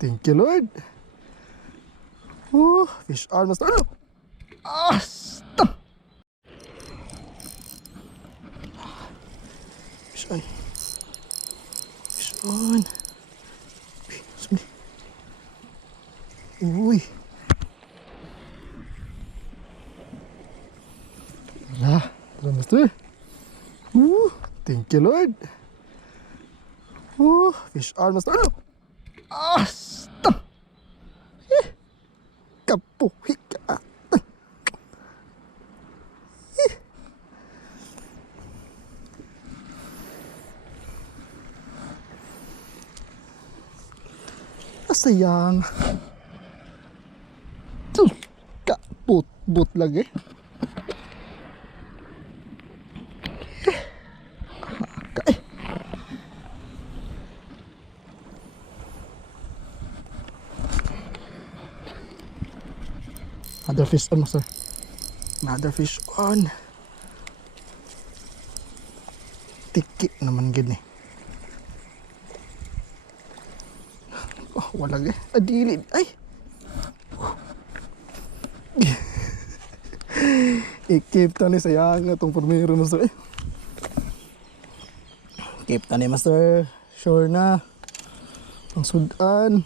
Thank you, Lord. Fish on, master. Stop. Fish on. Fish on. Sumli. Uy. Tara, master. Thank you, Lord. Fish on, master. Stop. Kapuhi ka. Sayang. Kaput-but lagi. Another fish on, master. Another fish on. Tiki naman gini. Wala lagi. Adilid. Ay. I-keep tani sayang itong permero, master. Keep tani, master. Sure na. Ang sudan.